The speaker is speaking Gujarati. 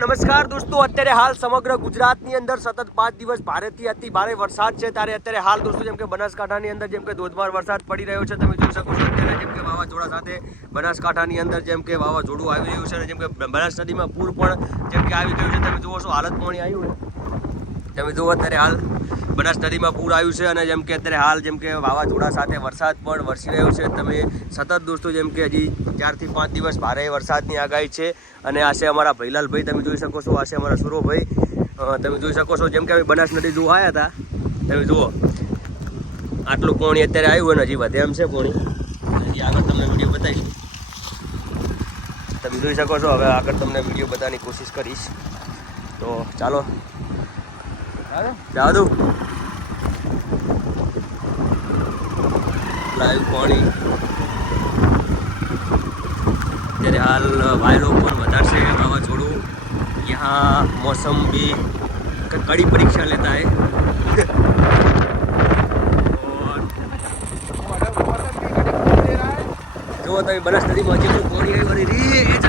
નમસ્કાર દોસ્તો, અત્યારે હાલ સમગ્ર ગુજરાતની અંદર સતત પાંચ દિવસ ભારેથી અતિ ભારે વરસાદ છે. ત્યારે અત્યારે હાલ દોસ્તો, જેમ કે બનાસકાંઠાની અંદર જેમ કે ધોધમાર વરસાદ પડી રહ્યો છે, તમે જોઈ શકો છો અત્યારે જેમ કે વાવાઝોડા સાથે બનાસકાંઠાની અંદર જેમ કે વાવાઝોડું આવી રહ્યું છે અને જેમ કે બનાસ નદીમાં પૂર પણ જેમ કે આવી ગયું છે. તમે જુઓ છો, હાલત પાણી આવ્યું તમે જુઓ અત્યારે હાલ બનાસ નદીમાં પૂર આવ્યું છે અને જેમ કે અત્યારે હાલ જેમ કે વાવાઝોડા સાથે વરસાદ પણ વરસી રહ્યો છે. તમે સતત દોસ્તો જેમ કે હજી ચારથી પાંચ દિવસ ભારે વરસાદની આગાહી છે અને આ છે અમારા ભૈલાલભાઈ, તમે જોઈ શકો છો, આ છે અમારા સુરોભાઈ. તમે જોઈ શકો છો, જેમ કે અમે બનાસ નદી જોવા આવ્યા હતા. તમે જુઓ, આટલું પોણી અત્યારે આવ્યું અને હજી વધે એમ છે પોણી હજી આગળ તમને વીડિયો બતાવીશું. તમે જોઈ શકો છો, હવે આગળ તમને વીડિયો બતાવવાની કોશિશ કરીશ. તો ચાલો જવા દઉં લાઈવ પાણી અત્યારે હાલ વાયરો પણ વધારે છે વાવાઝોડું ત્યાં મોસમ બી કડી પરીક્ષા લેતા હે. જો તમે બનાસ નદીમાં જેટલું પાણી આવ્યું અને રે